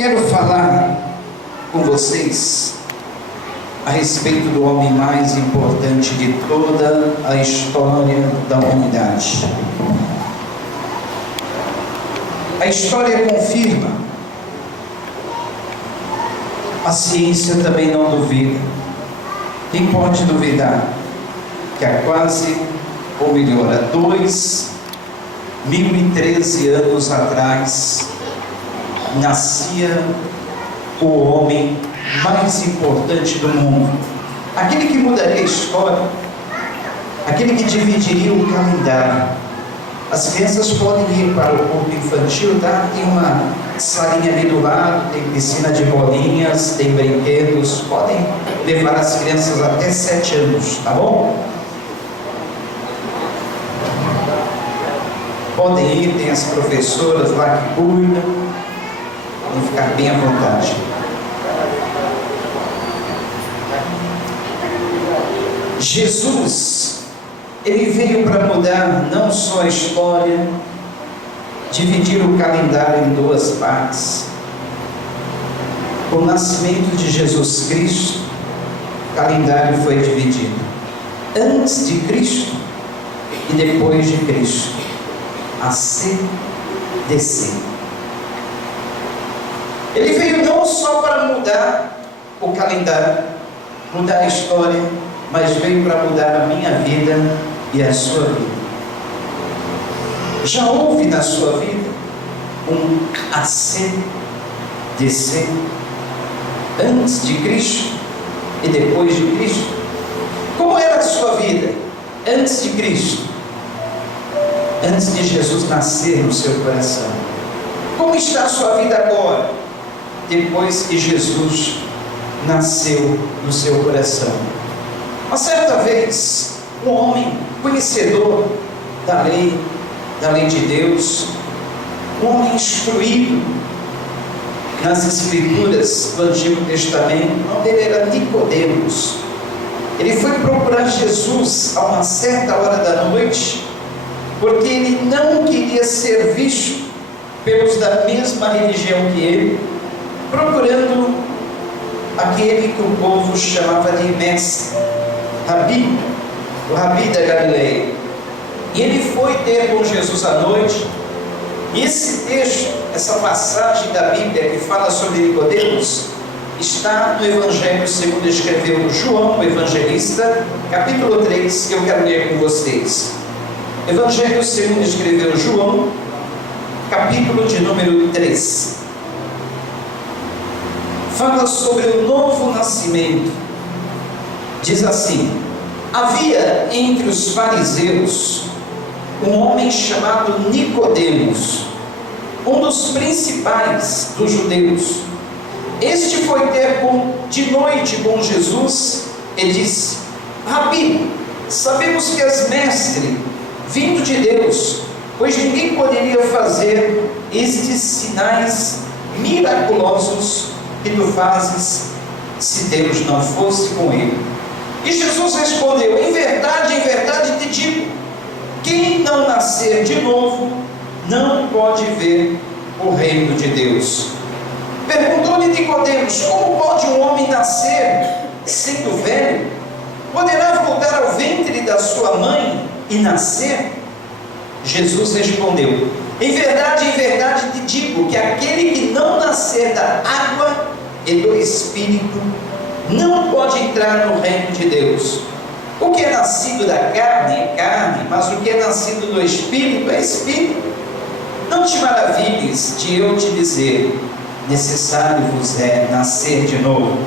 Quero falar com vocês a respeito do homem mais importante de toda a história da humanidade. A história confirma, a ciência também não duvida. Quem pode duvidar que há quase, ou melhor, há 2013 anos atrás, nascia o homem mais importante do mundo, aquele que mudaria a história, aquele que dividiria o calendário. As crianças podem ir para o corpo infantil, tá? Tem uma salinha ali do lado, tem piscina de bolinhas, tem brinquedos, podem levar as crianças até 7 anos, tá bom? Podem ir, tem as professoras lá que cuidam, podem ficar bem à vontade. Jesus, ele veio para mudar não só a história, dividir o calendário em 2 partes. Com o nascimento de Jesus Cristo, o calendário foi dividido antes de Cristo e depois de Cristo, a CDC. Ele veio não só para mudar o calendário, mudar a história, mas veio para mudar a minha vida e a sua vida. Já houve na sua vida um ACDC antes de Cristo e depois de Cristo? Como era a sua vida antes de Cristo? Antes de Jesus nascer no seu coração? Como está a sua vida agora, depois que Jesus nasceu no seu coração? Uma certa vez, um homem conhecedor da lei de Deus, um homem instruído nas Escrituras do Antigo Testamento, o nome dele era Nicodemos. Ele foi procurar Jesus a uma certa hora da noite, porque ele não queria ser visto pelos da mesma religião que ele, procurando aquele que o povo chamava de mestre, Rabi, o Rabi da Galileia. E ele foi ter com Jesus à noite, e esse texto, essa passagem da Bíblia que fala sobre Nicodemos, está no Evangelho segundo escreveu João, o evangelista, capítulo 3, que eu quero ler com vocês. Evangelho segundo escreveu João, capítulo de número 3. Fala sobre o novo nascimento. Diz assim: havia entre os fariseus um homem chamado Nicodemos, um dos principais dos judeus. Este foi ter de noite com Jesus e disse: Rabi, sabemos que és mestre, vindo de Deus, pois ninguém poderia fazer estes sinais miraculosos que tu fazes, se Deus não fosse com ele. E Jesus respondeu: em verdade te digo, quem não nascer de novo, não pode ver o reino de Deus. Perguntou-lhe Nicodemos: como pode um homem nascer sendo velho? Poderá voltar ao ventre da sua mãe e nascer? Jesus respondeu: em verdade te digo, que aquele que não nascer da água e do Espírito, não pode entrar no reino de Deus. O que é nascido da carne é carne, mas o que é nascido do Espírito é Espírito. Não te maravilhes de eu te dizer: necessário vos é nascer de novo.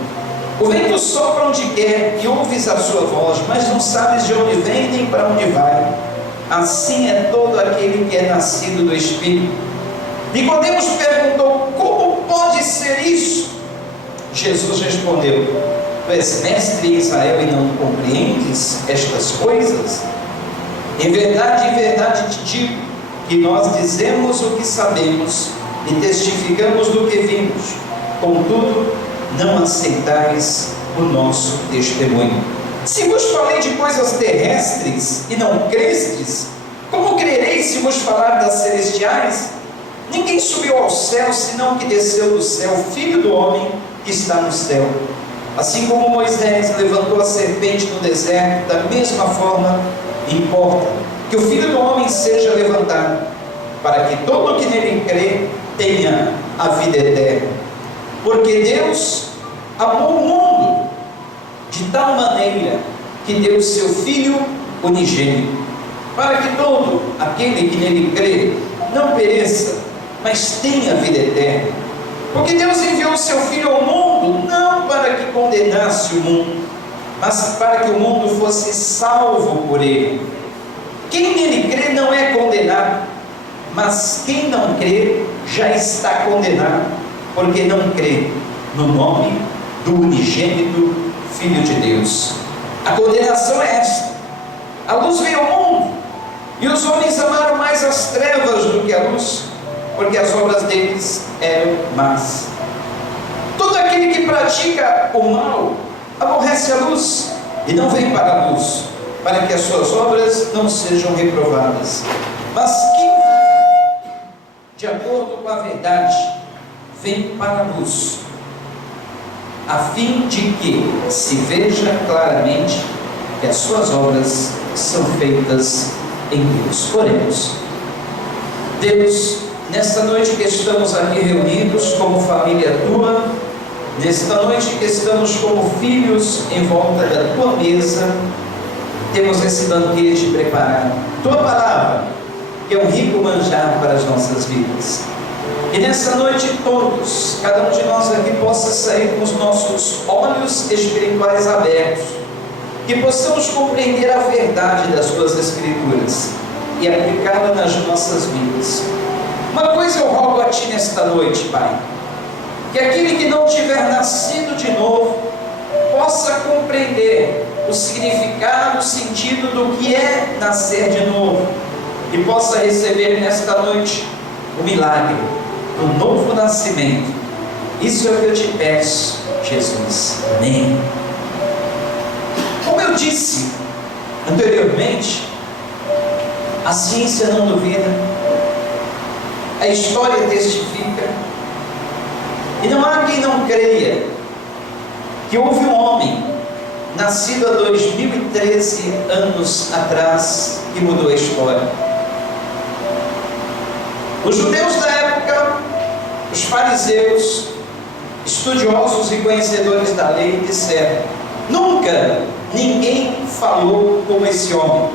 O vento sopra onde quer e ouves a sua voz, mas não sabes de onde vem nem para onde vai. Assim é todo aquele que é nascido do Espírito. Nicodemos perguntou: como pode ser isso? Jesus respondeu: tu és mestre em Israel e não compreendes estas coisas? Em verdade te digo, que nós dizemos o que sabemos e testificamos do que vimos, contudo não aceitais o nosso testemunho. Se vos falei de coisas terrestres e não crestes, como crereis se vos falar das celestiais? Ninguém subiu ao céu, senão o que desceu do céu, o Filho do homem que está no céu. Assim como Moisés levantou a serpente no deserto, da mesma forma importa que o Filho do homem seja levantado, para que todo o que nele crê tenha a vida eterna. Porque Deus amou o mundo de tal maneira que deu o seu Filho unigênito, para que todo aquele que nele crê não pereça, mas tenha a vida eterna. Porque Deus enviou o seu Filho ao mundo, não para que condenasse o mundo, mas para que o mundo fosse salvo por ele. Quem nele crê não é condenado, mas quem não crê já está condenado, porque não crê no nome do unigênito Filho de Deus. A condenação é esta: a luz veio ao mundo, e os homens amaram mais as trevas do que a luz, porque as obras deles eram más. Todo aquele que pratica o mal aborrece a luz e não vem para a luz, para que as suas obras não sejam reprovadas. Mas quem vive de acordo com a verdade vem para a luz, a fim de que se veja claramente que as suas obras são feitas em Deus. Oremos. Deus, nesta noite que estamos aqui reunidos como família tua, nesta noite que estamos como filhos em volta da tua mesa, temos esse banquete preparado, tua palavra, que é um rico manjar para as nossas vidas. E nessa noite todos, cada um de nós aqui possa sair com os nossos olhos espirituais abertos, que possamos compreender a verdade das tuas escrituras e aplicá-la nas nossas vidas. Uma coisa eu rogo a ti nesta noite, Pai, que aquele que não tiver nascido de novo possa compreender o significado, o sentido do que é nascer de novo, e possa receber nesta noite o milagre do novo nascimento. Isso é o que eu te peço, Jesus. Amém. Como eu disse anteriormente, a ciência não duvida, a história testifica, e não há quem não creia que houve um homem nascido há 2013 anos atrás que mudou a história. Os judeus da época, os fariseus, estudiosos e conhecedores da lei, disseram: nunca ninguém falou como esse homem.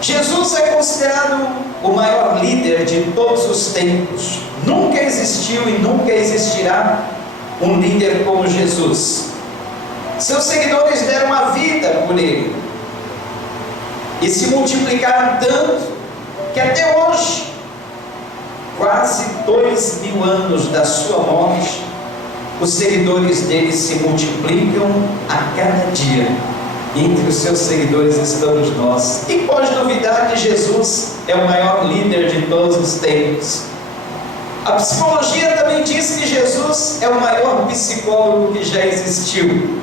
Jesus é considerado o maior líder de todos os tempos. Nunca existiu e nunca existirá um líder como Jesus. Seus seguidores deram a vida por ele e se multiplicaram tanto que até hoje, quase 2000 anos da sua morte, os seguidores dele se multiplicam a cada dia. Entre os seus seguidores estamos nós. Quem pode duvidar que Jesus é o maior líder de todos os tempos? A psicologia também diz que Jesus é o maior psicólogo que já existiu.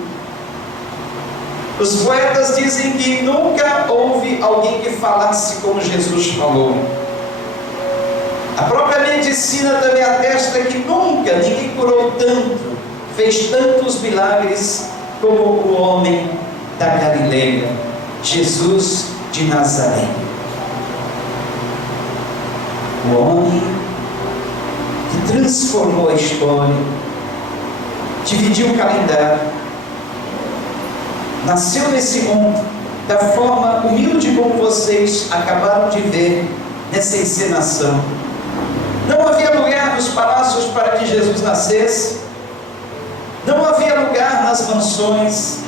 Os poetas dizem que nunca houve alguém que falasse como Jesus falou. A própria medicina também atesta que nunca ninguém curou tanto, fez tantos milagres como o homem da Galileia, Jesus de Nazaré. O homem que transformou a história, dividiu o calendário, nasceu nesse mundo da forma humilde como vocês acabaram de ver nessa encenação. Não havia lugar nos palácios para que Jesus nascesse, não havia lugar nas mansões,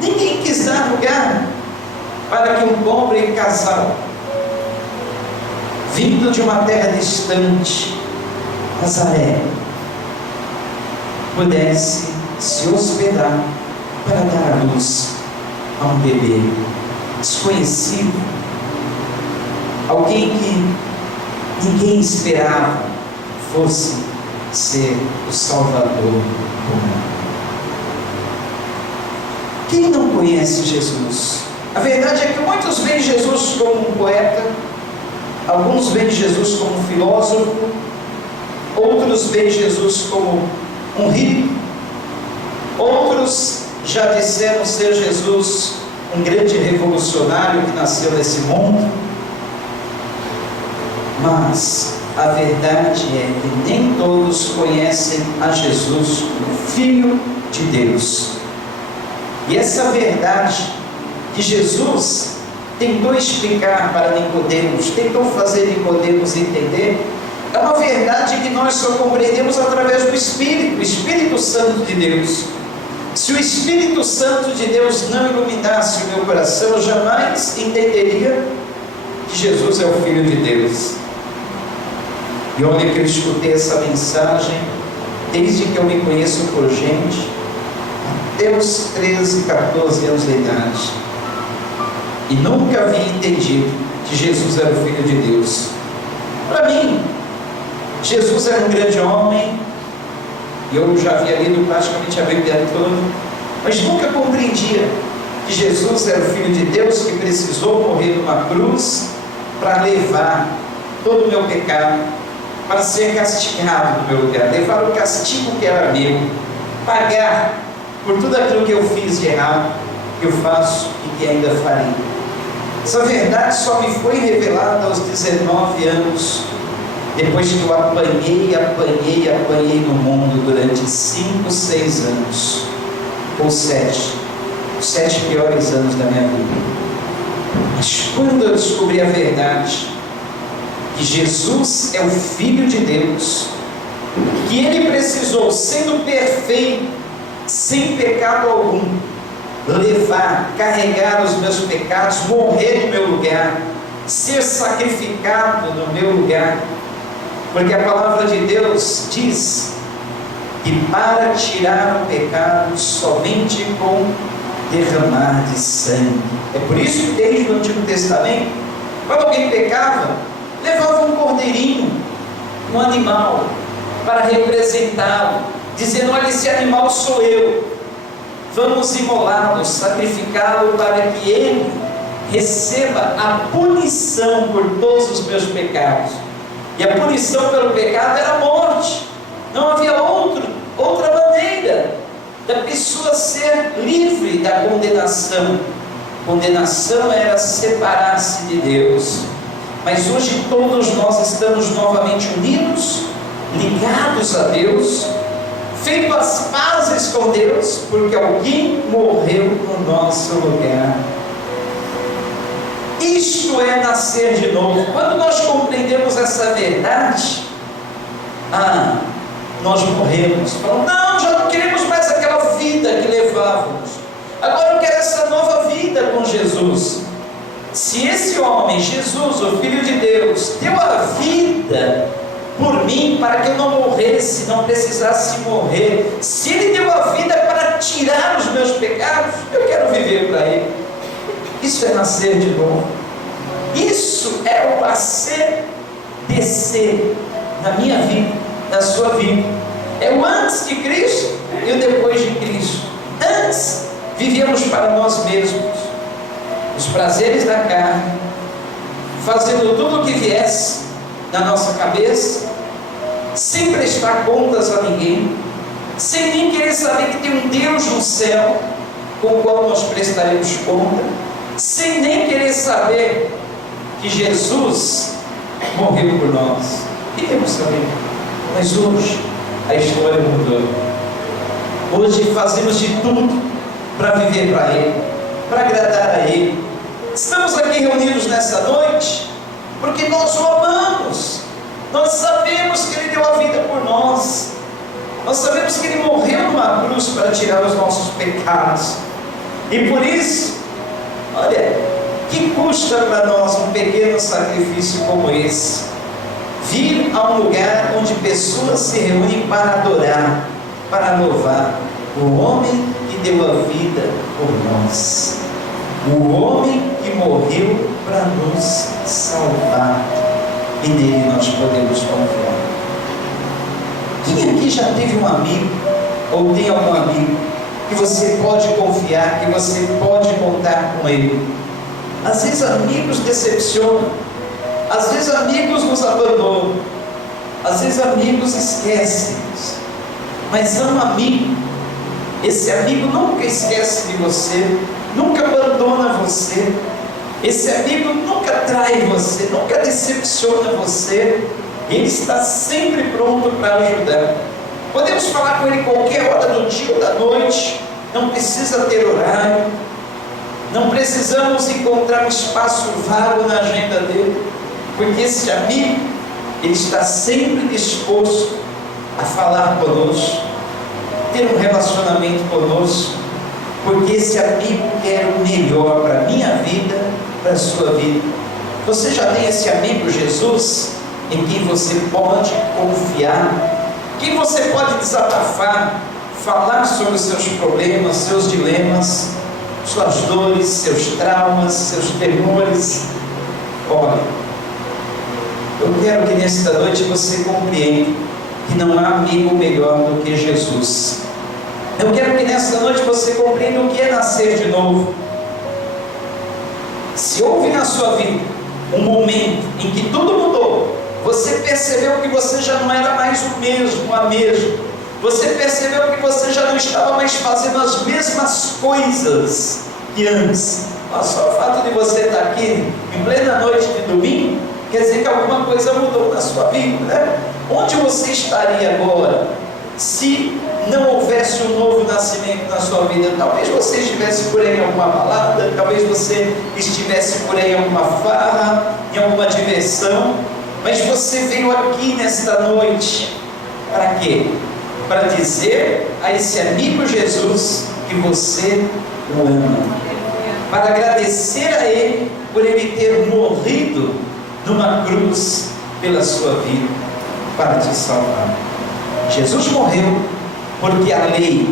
ninguém quis dar lugar para que um pobre casal, vindo de uma terra distante, Nazaré, pudesse se hospedar para dar à luz a um bebê desconhecido, alguém que ninguém esperava fosse ser o Salvador do mundo. Quem não conhece Jesus? A verdade é que muitos veem Jesus como um poeta, alguns veem Jesus como um filósofo, outros veem Jesus como um rico, outros já disseram ser Jesus um grande revolucionário que nasceu nesse mundo. Mas a verdade é que nem todos conhecem a Jesus como Filho de Deus. E essa verdade que Jesus tentou explicar para Nicodemos, tentou fazer Nicodemos entender, é uma verdade que nós só compreendemos através do Espírito, o Espírito Santo de Deus. Se o Espírito Santo de Deus não iluminasse o meu coração, eu jamais entenderia que Jesus é o Filho de Deus. E olha que eu escutei essa mensagem desde que eu me conheço por gente, até os 13, 14 anos de idade. E nunca havia entendido que Jesus era o Filho de Deus. Para mim, Jesus era um grande homem, e eu já havia lido praticamente a Bíblia toda, mas nunca compreendia que Jesus era o Filho de Deus que precisou morrer numa cruz para levar todo o meu pecado, para ser castigado no meu lugar, levar o castigo que era meu, pagar por tudo aquilo que eu fiz de errado, que eu faço e que ainda farei. Essa verdade só me foi revelada aos 19 anos, depois que eu apanhei no mundo durante 5, 6 anos, ou 7, os 7 piores anos da minha vida. Mas quando eu descobri a verdade, que Jesus é o Filho de Deus, que Ele precisou, sendo perfeito, sem pecado algum, levar, carregar os meus pecados, morrer no meu lugar, ser sacrificado no meu lugar, porque a palavra de Deus diz que para tirar o pecado somente com derramar de sangue. É por isso que desde o Antigo Testamento, quando alguém pecava, levava um cordeirinho, um animal, para representá-lo, dizendo: olha, esse animal sou eu, vamos imolá-lo, sacrificá-lo para que ele receba a punição por todos os meus pecados. E a punição pelo pecado era a morte. Não havia outra maneira da pessoa ser livre da condenação. Condenação era separar-se de Deus. Mas hoje todos nós estamos novamente unidos, ligados a Deus, feito as pazes com Deus, porque alguém morreu no nosso lugar. Isto é nascer de novo. Quando nós compreendemos essa verdade, nós morremos. Falamos: não, já não queremos mais aquela vida que levávamos. Agora eu quero essa nova vida com Jesus. Se esse homem, Jesus, o Filho de Deus, deu a vida por mim, para que eu não morresse, não precisasse morrer, se Ele deu a vida para tirar os meus pecados, eu quero viver para Ele. Isso é nascer de novo. Isso é o nascer, descer na minha vida, na sua vida. É o antes de Cristo e o depois de Cristo. Antes vivíamos para nós mesmos, os prazeres da carne, fazendo tudo o que viesse na nossa cabeça, sem prestar contas a ninguém, sem nem querer saber que tem um Deus no céu com o qual nós prestaremos conta, sem nem querer saber que Jesus morreu por nós. Queremos saber. Mas hoje a história mudou. Hoje fazemos de tudo para viver para Ele, para agradar a Ele. Estamos aqui reunidos nessa noite porque nós o amamos. Nós sabemos que Ele deu a vida por nós. Nós sabemos que Ele morreu numa cruz para tirar os nossos pecados. E por isso, olha, que custa para nós um pequeno sacrifício como esse? Vir a um lugar onde pessoas se reúnem para adorar, para louvar o homem que deu a vida por nós, o homem que morreu para nos salvar, e nele nós podemos confiar. Quem aqui já teve um amigo, ou tem algum amigo, que você pode confiar, que você pode contar com ele? Às vezes amigos decepcionam, às vezes amigos nos abandonam, Às vezes amigos esquecem, mas há um amigo. Esse amigo nunca esquece de você, nunca abandona você. Esse amigo nunca trai você, nunca decepciona você. Ele está sempre pronto para ajudar. Podemos falar com ele qualquer hora do dia ou da noite. Não precisa ter horário. Não precisamos encontrar um espaço vago na agenda dele, porque esse amigo, ele está sempre disposto a falar conosco, ter um relacionamento conosco, porque esse amigo quer o melhor para a minha vida, para a sua vida. Você já tem esse amigo Jesus, em quem você pode confiar, quem você pode desabafar, falar sobre os seus problemas, seus dilemas, suas dores, seus traumas, seus temores. Olha, eu quero que nesta noite você compreenda que não há amigo melhor do que Jesus. Eu quero que nesta noite você compreenda o que é nascer de novo. Se houve na sua vida um momento em que tudo mudou, você percebeu que você já não era mais o mesmo, a mesma, você percebeu que você já não estava mais fazendo as mesmas coisas que antes. Só o fato de você estar aqui em plena noite de domingo quer dizer que alguma coisa mudou na sua vida, né? Onde você estaria agora se não houvesse um novo nascimento na sua vida? Talvez você estivesse por aí em alguma balada, talvez você estivesse por aí em alguma farra, em alguma diversão, mas você veio aqui nesta noite para quê? Para dizer a esse amigo Jesus que você o ama, para agradecer a Ele por Ele ter morrido numa cruz pela sua vida, para te salvar. Jesus morreu porque a lei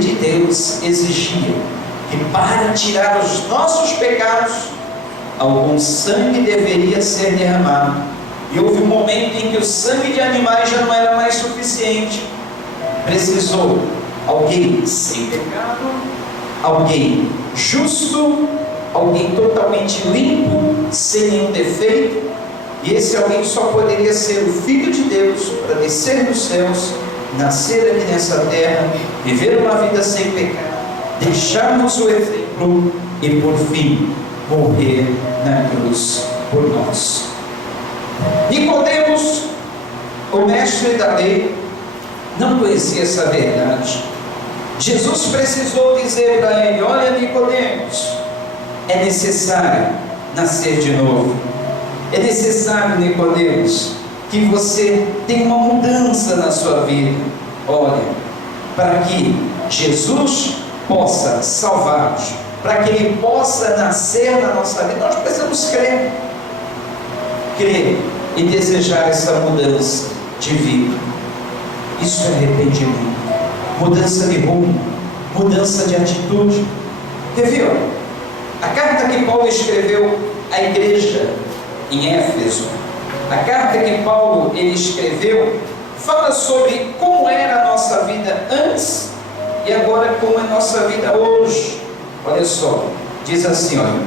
de Deus exigia que para tirar os nossos pecados, algum sangue deveria ser derramado. E houve um momento em que o sangue de animais já não era mais suficiente. Precisou alguém sem pecado, alguém justo, alguém totalmente limpo, sem nenhum defeito. E esse alguém só poderia ser o Filho de Deus, para descer dos céus, nascer aqui nessa terra, viver uma vida sem pecado, deixarmos o exemplo e por fim morrer na cruz por nós. Nicodemos, o mestre da lei, não conhecia essa verdade. Jesus precisou dizer para ele: olha, Nicodemos, é necessário nascer de novo. É necessário, Nicodemos, que você tenha uma mudança na sua vida. Olha, para que Jesus possa salvar-nos, para que Ele possa nascer na nossa vida, nós precisamos crer e desejar essa mudança de vida. Isso é arrependimento, mudança de rumo, mudança de atitude. Quer ver? A carta que Paulo escreveu à igreja em Éfeso, a carta que Paulo ele escreveu, fala sobre como era a nossa vida antes e agora como é a nossa vida hoje. Olha só, diz assim, olha: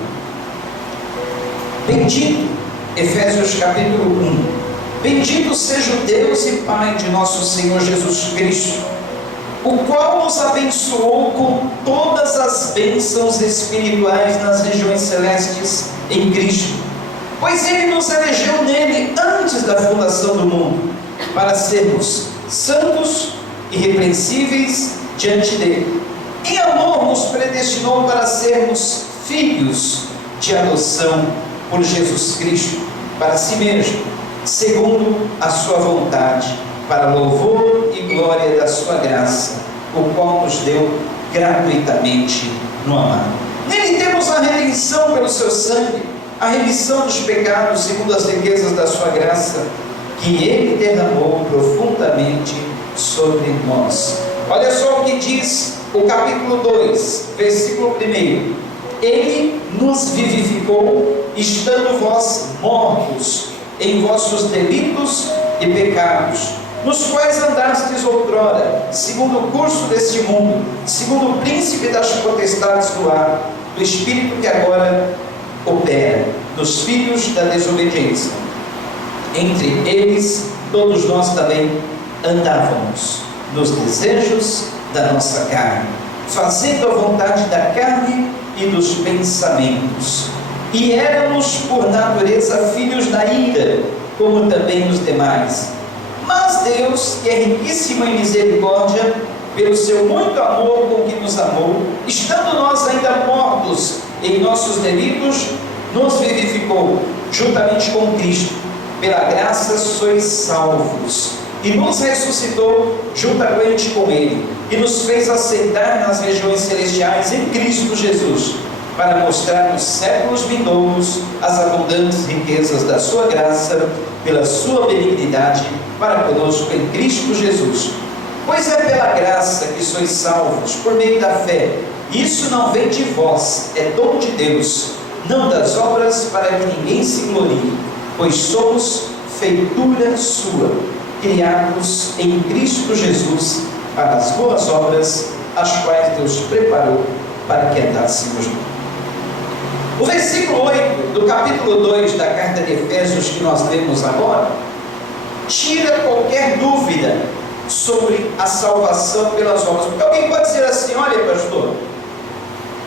bendito, Efésios capítulo 1, bendito seja o Deus e Pai de nosso Senhor Jesus Cristo, o qual nos abençoou com todas as bênçãos espirituais nas regiões celestes em Cristo, pois Ele nos elegeu nele antes da fundação do mundo, para sermos santos e irrepreensíveis diante dele. Em amor nos predestinou para sermos filhos de adoção por Jesus Cristo, para si mesmo, segundo a sua vontade, para louvor e glória da sua graça, o qual nos deu gratuitamente no amado. Nele temos a redenção pelo seu sangue, a remissão dos pecados segundo as riquezas da sua graça, que Ele derramou profundamente sobre nós. Olha só o que diz o capítulo 2, versículo 1. Ele nos vivificou, estando vós mortos em vossos delitos e pecados, nos quais andastes outrora, segundo o curso deste mundo, segundo o príncipe das potestades do ar, do espírito que agora opera nos filhos da desobediência. Entre eles todos nós também andávamos nos desejos da nossa carne, fazendo a vontade da carne e dos pensamentos. E éramos por natureza filhos da ira, como também os demais. Mas Deus, que é riquíssimo em misericórdia, pelo seu muito amor com que nos amou, estando nós ainda mortos em nossos delitos, nos vivificou juntamente com Cristo. Pela graça sois salvos, e nos ressuscitou juntamente com Ele, e nos fez assentar nas regiões celestiais em Cristo Jesus, para mostrar nos séculos vindouros as abundantes riquezas da sua graça, pela sua benignidade, para conosco em Cristo Jesus. Pois é pela graça que sois salvos, por meio da fé. Isso não vem de vós, é dom de Deus, não das obras, para que ninguém se glorie, pois somos feitura sua, criados em Cristo Jesus, para as boas obras, as quais Deus preparou para que andássemos. O versículo 8 do capítulo 2 da carta de Efésios, que nós lemos agora, tira qualquer dúvida sobre a salvação pelas obras. Porque alguém pode dizer assim: olha, pastor,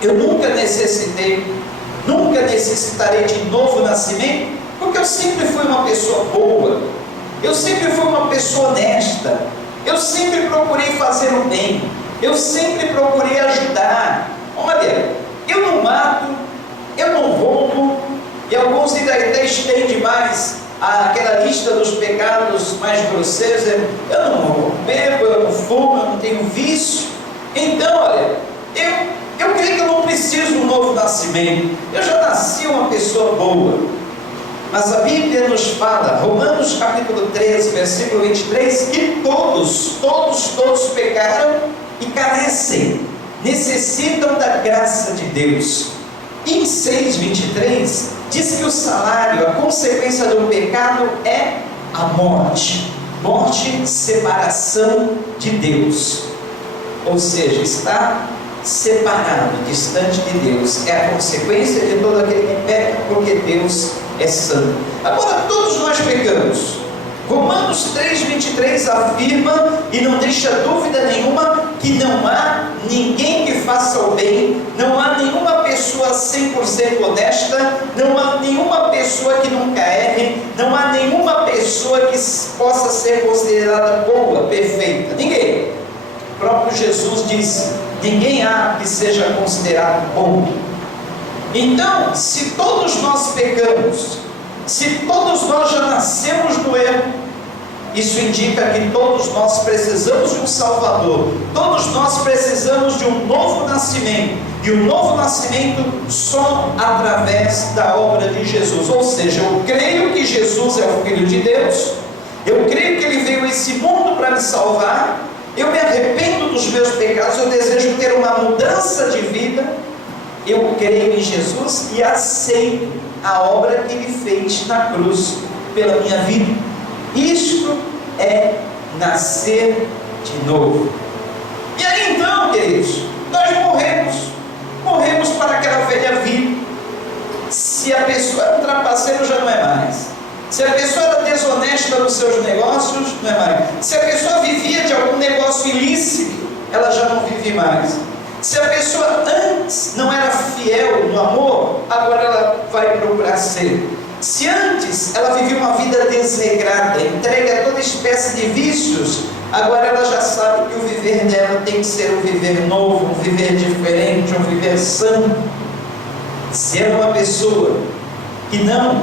eu nunca necessitarei de novo nascimento, porque eu sempre fui uma pessoa boa, eu sempre fui uma pessoa honesta, eu sempre procurei fazer o bem, eu sempre procurei ajudar. Olha, eu não mato, eu não roubo, e alguns ainda até estendem mais aquela lista dos pecados mais grosseiros. Eu não bebo, eu não fumo, eu não tenho vício. Então, olha, eu creio que eu não preciso de um novo nascimento, eu já nasci uma pessoa boa. Mas a Bíblia nos fala, Romanos capítulo 13, versículo 23, que todos pecaram e carecem, necessitam da graça de Deus. E em 6,23 diz que o salário, a consequência do pecado é a morte, separação de Deus, ou seja, está separado, distante de Deus, é a consequência de todo aquele que peca, porque Deus é santo. Agora, todos nós pecamos. Romanos 3,23 afirma, e não deixa dúvida nenhuma, que não há ninguém que faça o bem, não há nenhuma pessoa 100% honesta, não há nenhuma pessoa que nunca erre, não há nenhuma pessoa que possa ser considerada boa, perfeita, ninguém. O próprio Jesus disse: ninguém há que seja considerado bom. Então, se todos nós pecamos, se todos nós já nascemos no erro, isso indica que todos nós precisamos de um Salvador, todos nós precisamos de um novo nascimento, e o novo nascimento só através da obra de Jesus. Ou seja, eu creio que Jesus é o Filho de Deus, eu creio que Ele veio a esse mundo para me salvar, eu me arrependo dos meus pecados, eu desejo ter uma mudança de vida, eu creio em Jesus e aceito a obra que Ele fez na cruz pela minha vida. Isto é nascer de novo. E aí então, queridos, nós morremos para aquela velha vida. Se a pessoa era um trapaceiro, já não é mais. Se a pessoa era desonesta nos seus negócios, não é mais. Se a pessoa vivia de algum negócio ilícito, ela já não vive mais. Se a pessoa antes não era fiel no amor, agora ela vai procurar ser. Se antes ela vivia uma vida desregrada, entregue a toda espécie de vícios, agora ela já sabe que o viver dela tem que ser um viver novo, um viver diferente, um viver santo. Se era uma pessoa que não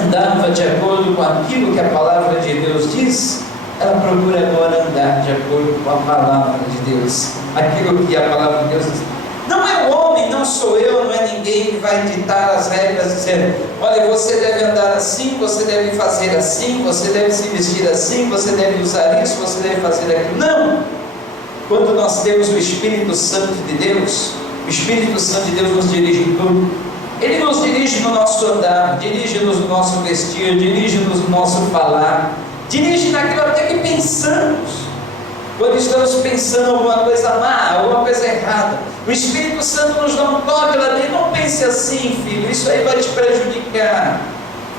andava de acordo com aquilo que a palavra de Deus diz, ela procura agora andar de acordo com a palavra de Deus, aquilo que a palavra de Deus diz. Não é o homem, não sou eu, não é ninguém que vai ditar as regras dizendo: olha, você deve andar assim, você deve fazer assim, você deve se vestir assim, você deve usar isso, você deve fazer aquilo. Não! Quando nós temos o Espírito Santo de Deus, o Espírito Santo de Deus nos dirige em tudo. Ele nos dirige no nosso andar, dirige-nos no nosso vestir, dirige-nos no nosso falar, dirige naquilo até que pensamos. Quando estamos pensando alguma coisa má, alguma coisa errada, o Espírito Santo nos dá um toque lá dentro: não pense assim, filho, isso aí vai te prejudicar.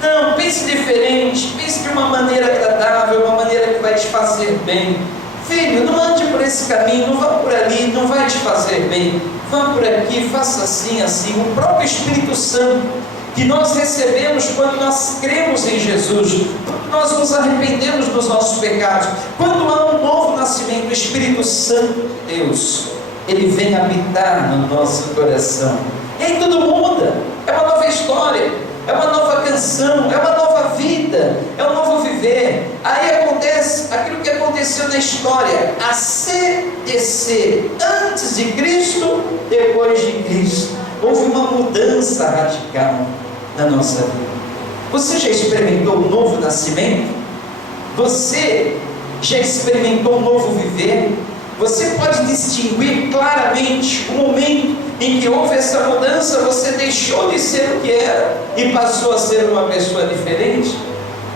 Não, pense diferente, pense de uma maneira agradável, uma maneira que vai te fazer bem. Filho, não ande por esse caminho, não vá por ali, não vai te fazer bem. Vá por aqui, faça assim, assim. O próprio Espírito Santo que nós recebemos quando nós cremos em Jesus, quando nós nos arrependemos dos nossos pecados, quando há um novo nascimento, o Espírito Santo de Deus, ele vem habitar no nosso coração. E aí tudo muda, é uma nova história, é uma nova canção, é uma nova vida, é um novo viver. Aí acontece aquilo que aconteceu na história, a CDC, antes de Cristo, depois de Cristo. Houve uma mudança radical na nossa vida. Você já experimentou um novo nascimento? Você já experimentou um novo viver? Você pode distinguir claramente o momento em que houve essa mudança, você deixou de ser o que era e passou a ser uma pessoa diferente?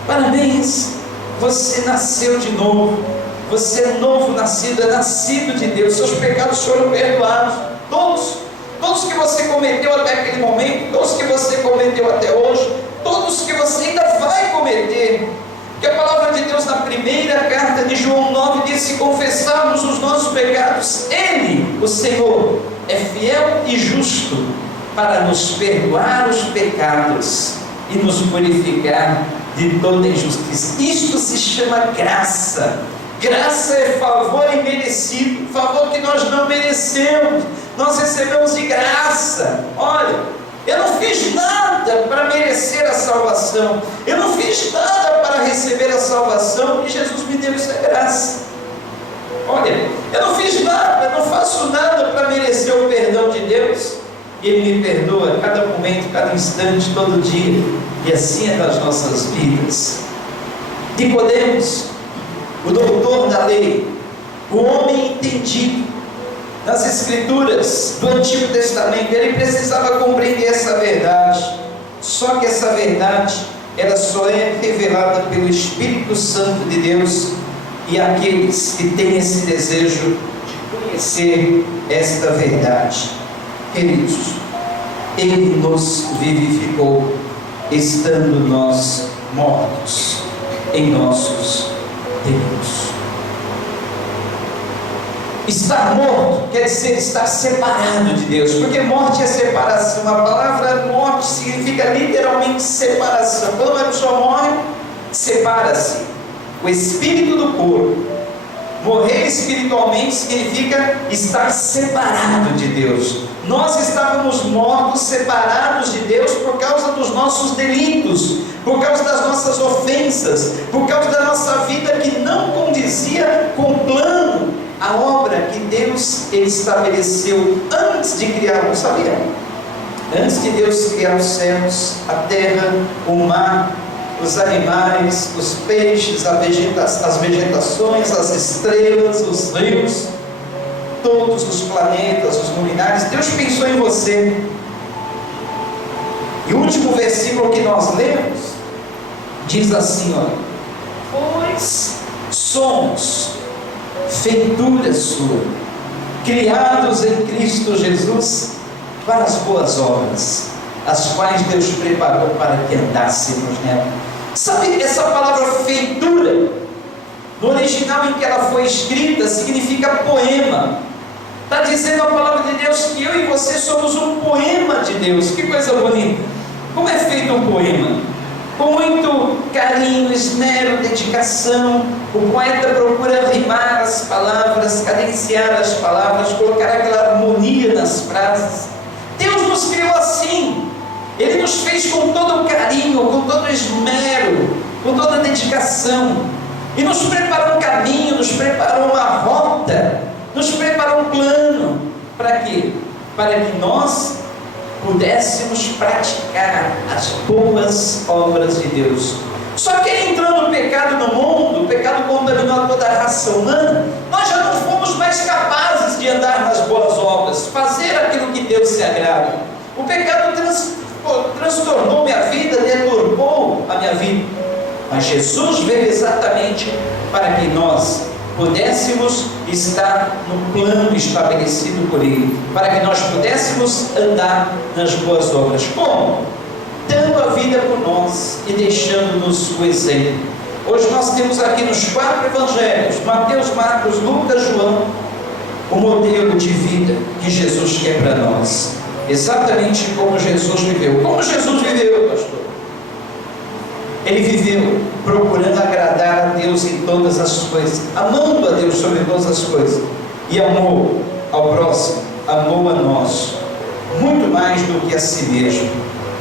Parabéns, você nasceu de novo, você é novo nascido, é nascido de Deus, seus pecados foram perdoados, todos que você cometeu até aquele momento, todos que você cometeu até hoje, todos que você ainda vai cometer. Que a palavra de Deus na primeira carta de João 9 diz: se confessarmos os nossos pecados, Ele, o Senhor, é fiel e justo para nos perdoar os pecados e nos purificar de toda injustiça. Isto se chama graça. Graça é favor imerecido, favor que nós não merecemos, nós recebemos de graça. Olha, eu não fiz nada para merecer a salvação, eu não fiz nada para receber a salvação, e Jesus me deu essa graça. Olha, eu não fiz nada, não faço nada para merecer o perdão de Deus, e Ele me perdoa a cada momento, cada instante, todo dia, e assim é nas nossas vidas. Nicodemos, o doutor da lei, o homem entendido nas Escrituras do Antigo Testamento, ele precisava compreender essa verdade. Só que essa verdade, ela só é revelada pelo Espírito Santo de Deus, e aqueles que têm esse desejo de conhecer esta verdade. Queridos, Ele nos vivificou, estando nós mortos em nossos delitos. Estar morto quer dizer estar separado de Deus, porque morte é separação. A palavra morte significa literalmente separação. Quando uma pessoa morre, separa-se o espírito do corpo. Morrer espiritualmente significa estar separado de Deus. Nós estávamos mortos, separados de Deus por causa dos nossos delitos, por causa das nossas ofensas, por causa da nossa vida que não condizia com o plano, a obra que Deus estabeleceu antes de criar o mundo. Sabia? Antes de Deus criar os céus, a terra, o mar, os animais, os peixes, as vegetações, as estrelas, os rios, todos os planetas, os luminares, Deus pensou em você. E o último versículo que nós lemos diz assim: olha, pois somos feitura sua, criados em Cristo Jesus para as boas obras, as quais Deus preparou para que andássemos nela. Sabe, essa palavra feitura, no original em que ela foi escrita, significa poema. Está dizendo a palavra de Deus que eu e você somos um poema de Deus. Que coisa bonita! Como é feito um poema? Com muito carinho, esmero, dedicação, o poeta procura rimar as palavras, cadenciar as palavras, colocar aquela harmonia nas frases. Deus nos criou assim. Ele nos fez com todo o carinho, com todo o esmero, com toda a dedicação, e nos preparou um caminho, nos preparou uma rota, nos preparou um plano. Para quê? Para que nós pudéssemos praticar as boas obras de Deus. Só que entrando o pecado no mundo, o pecado contaminou toda a raça humana, nós já não fomos mais capazes de andar nas boas obras, fazer aquilo que Deus se agrada. O pecado transtornou minha vida, deturpou a minha vida. Mas Jesus veio exatamente para que nós pudéssemos estar no plano estabelecido por Ele, para que nós pudéssemos andar nas boas obras. Como? dando a vida por nós e deixando-nos o exemplo. Hoje nós temos aqui nos 4 evangelhos, Mateus, Marcos, Lucas, João, o modelo de vida que Jesus quer para nós. Exatamente como Jesus viveu. Como Jesus viveu, pastor? Ele viveu procurando agradar a Deus em todas as coisas, amando a Deus sobre todas as coisas, e amou ao próximo, amou a nós, muito mais do que a si mesmo.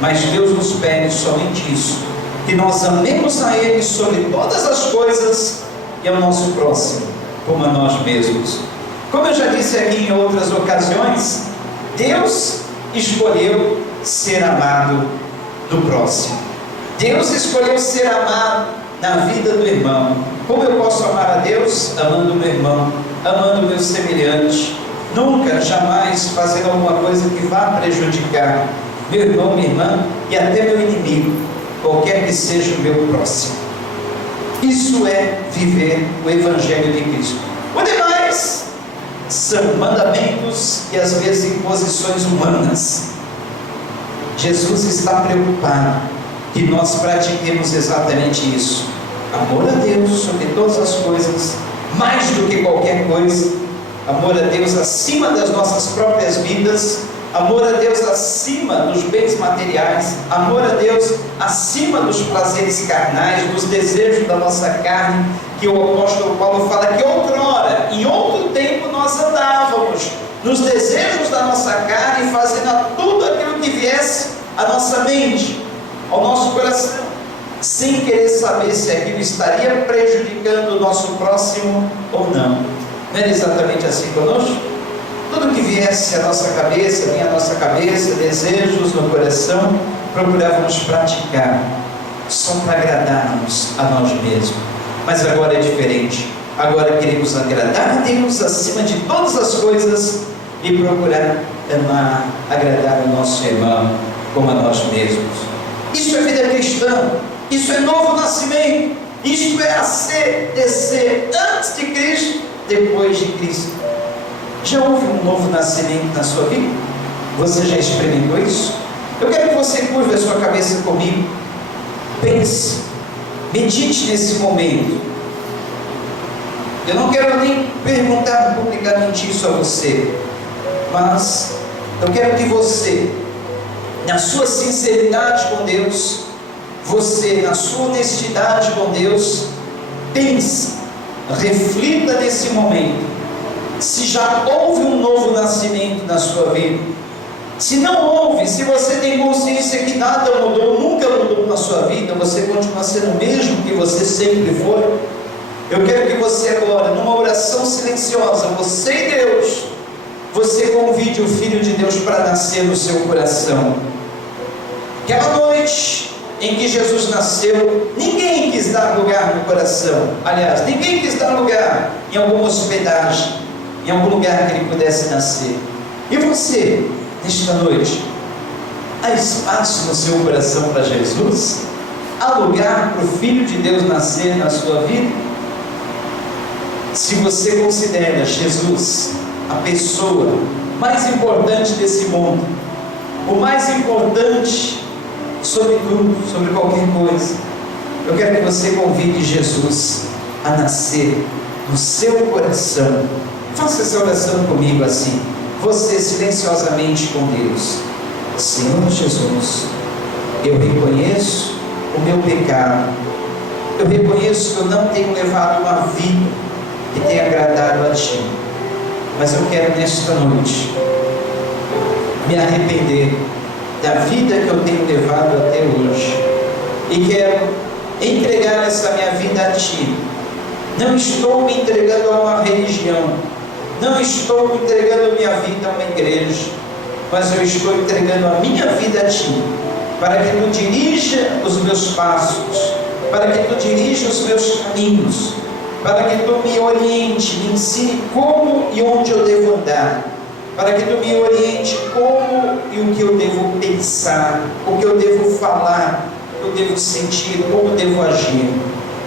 Mas Deus nos pede somente isso, que nós amemos a Ele sobre todas as coisas e ao nosso próximo, como a nós mesmos. Como eu já disse aqui em outras ocasiões, Deus escolheu ser amado do próximo. Deus escolheu ser amado na vida do irmão. Como eu posso amar a Deus? Amando o meu irmão, amando o meu semelhante, nunca, jamais fazendo alguma coisa que vá prejudicar meu irmão, minha irmã e até meu inimigo, qualquer que seja o meu próximo. Isso é viver o Evangelho de Cristo. O demais são mandamentos e às vezes imposições humanas. Jesus está preocupado que nós pratiquemos exatamente isso: amor a Deus sobre todas as coisas, mais do que qualquer coisa, amor a Deus acima das nossas próprias vidas, amor a Deus acima dos bens materiais, amor a Deus acima dos prazeres carnais, dos desejos da nossa carne, que o apóstolo Paulo fala que outrora, em outro tempo, nós andávamos nos desejos da nossa carne, fazendo tudo aquilo que viesse à nossa mente, ao nosso coração, sem querer saber se aquilo estaria prejudicando o nosso próximo ou não. Não era exatamente assim conosco? Tudo que viesse à nossa cabeça, vinha à nossa cabeça, desejos no coração, procurávamos praticar, só para agradarmos a nós mesmos. Mas agora é diferente. Agora queremos agradar a Deus acima de todas as coisas e procurar amar, agradar o nosso irmão como a nós mesmos. Isso é vida cristã, isso é novo nascimento, isto é nascer, descer antes de Cristo, depois de Cristo. Já houve um novo nascimento na sua vida? Você já experimentou isso? Eu quero que você curva a sua cabeça comigo, pense, medite nesse momento. Eu não quero nem perguntar publicamente isso a você, mas eu quero que você, na sua sinceridade com Deus, você, na sua honestidade com Deus, pense, reflita nesse momento, se já houve um novo nascimento na sua vida. Se não houve, se você tem consciência que nada mudou, nunca mudou na sua vida, você continua sendo o mesmo que você sempre foi, eu quero que você agora, numa oração silenciosa, você e Deus, você convide o Filho de Deus para nascer no seu coração. Aquela noite em que Jesus nasceu, ninguém quis dar lugar no coração. Aliás, ninguém quis dar lugar em alguma hospedagem, em algum lugar que ele pudesse nascer. E você, nesta noite, há espaço no seu coração para Jesus? Há lugar para o Filho de Deus nascer na sua vida? Se você considera Jesus a pessoa mais importante desse mundo, o mais importante sobre tudo, sobre qualquer coisa, eu quero que você convide Jesus a nascer no seu coração. Faça essa oração comigo assim, você silenciosamente com Deus. Senhor Jesus, eu reconheço o meu pecado, eu reconheço que eu não tenho levado uma vida que tenha agradado a Ti, mas eu quero nesta noite me arrepender da vida que eu tenho levado até hoje, e quero entregar essa minha vida a Ti. Não estou me entregando a uma religião, não estou me entregando a minha vida a uma igreja, mas eu estou entregando a minha vida a Ti, para que Tu dirija os meus passos, para que Tu dirija os meus caminhos, para que Tu me oriente, me ensine como e onde eu devo andar, para que Tu me oriente como e o que eu devo pensar, o que eu devo falar, o que eu devo sentir, como devo agir.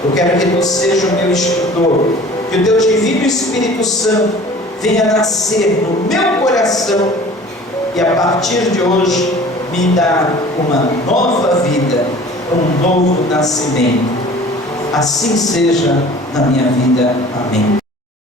Eu quero que Tu seja o meu instrutor, que o Teu Divino Espírito Santo venha nascer no meu coração, e a partir de hoje me dá uma nova vida, um novo nascimento. Assim seja na minha vida. Amém.